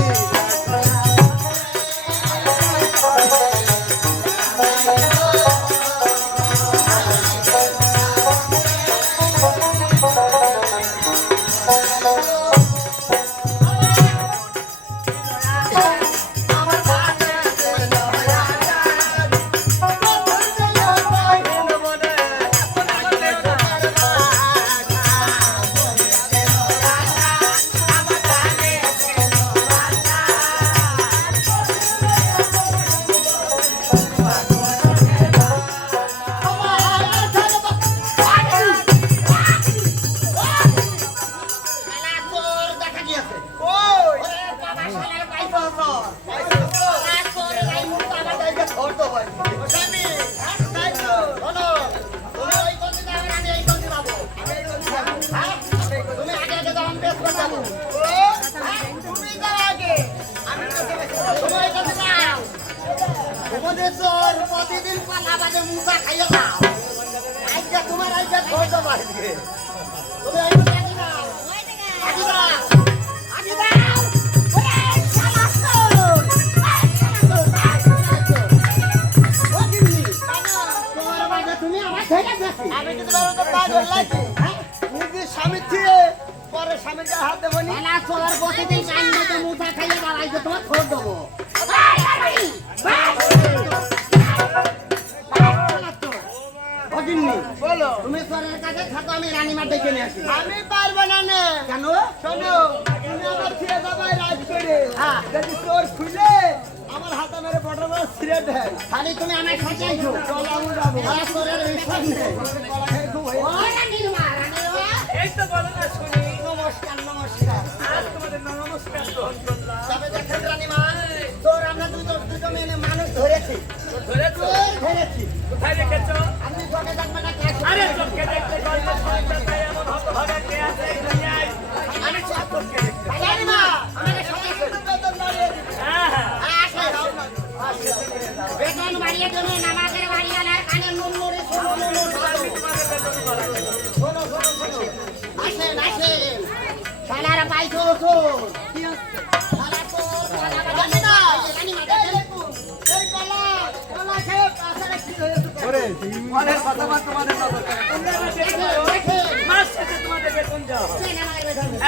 রে প্রতিদিন পালা বাজে মুসা খাইয়ে দাও আজকে তোমার আজকে ধরতে পারবে তুমি আজকে দাও স্বামীকে হাত দেবো নি? শালা চোর প্রতিদিন কান্নাতে মুসা খাইয়ে দাও তোমার ধর দেবো। বলো। তুমি চোরের কাছে থাকো আমি রানীমা ডেকে নিয়ে আসি। আমি পারব না নে। কেন? শোনো তুমি আমার ছেড়ে যাবাই রাজ করে। যদি চোর খুলে আমার হাতে মেরে বটর বড় ছিঁড়ে দেয়। খালি তুমি আমার সাথে আইছো চলো আমি যাব। শালা চোরের বিশ্বাস নেই ও রানীমা রানীমা এই তো বলো না শুনি। নমস্কার নমস্কার। আজ তোমাদের নমস্কার গ্রহণ করলাম তবে দেখেন রানীমা তোর আমরা দুটো দুটো মেয়ে মানুষ ধরেছি। ধরেছো? ধরেছি। কোথায় রেখেছো?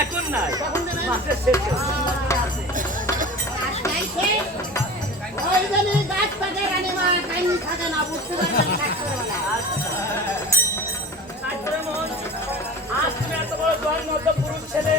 এখন নাই মাসের শেষে না এত মধ্য পুরুষ ছেলে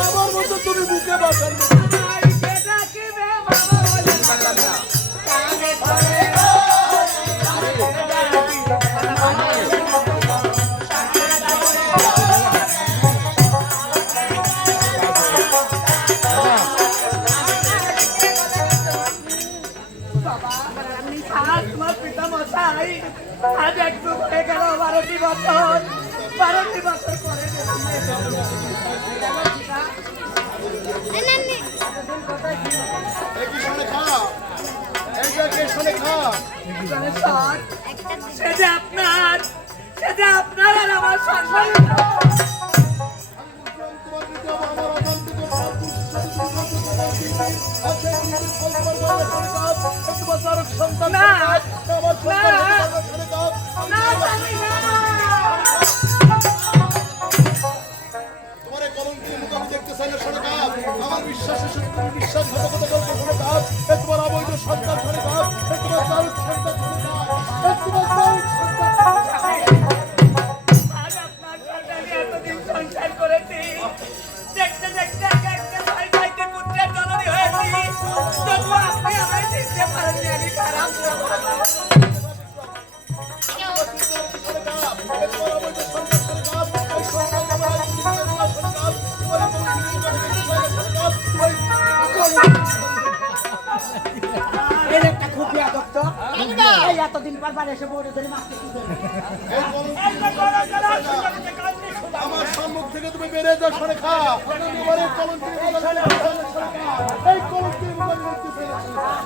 আমার মতো তুমি বুকে বাসার এই কি শোনে খা এই যে কে শোনে খা সে যে আপনার সেটা আপনার আর আমার সন্তান। দেখতে না শোনে কাজ। আমার বিশ্বাসের সাথে বিশ্বাসঘাতকতা আপনার সাথে দেখতে দেখতে ভাই ভাইতে পুত্রের জননী হয়েছি। তবু আপনি আমায় চিনতে পারেননি। এর একটা খুব বিয়াদব তো। এই এতদিন পর বার এসে বউরে ধরে মারতে কি করবে? আমার সম্মুখ থেকে তুমি বেরিয়ে যাও সরে খা তোমার এই সরে খা। এই কলঙ্কের মুখ আমি দেখতে চাই না, সরে খা।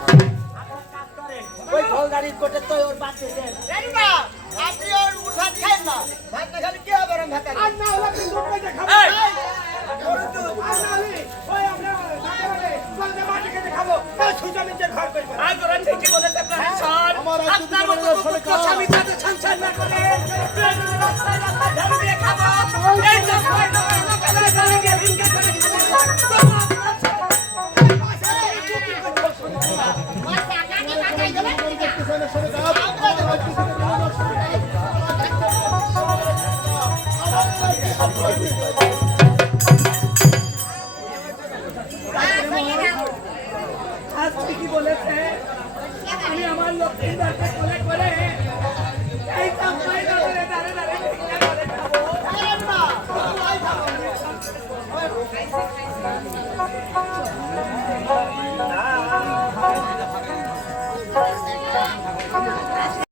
ওই ফলদারির কোটে তো ওর বাদ আপনি ওর উঠাত খান না ভাত না খালি কি হবে ভাত আর না হলে কিন্তু আজ ওরা ঠিকই বলেছে প্রফেসর আপনার মতো বলে স্বামী সাথে সংসার না করে রাস্তায় রাস্তায় ঝাড়ু দিয়ে খাব এই রাস্তায় দোকানে দোকানে ঝাড়ু দিয়ে ভিক্ষা করে আমার ঠিকই বলেছে আমি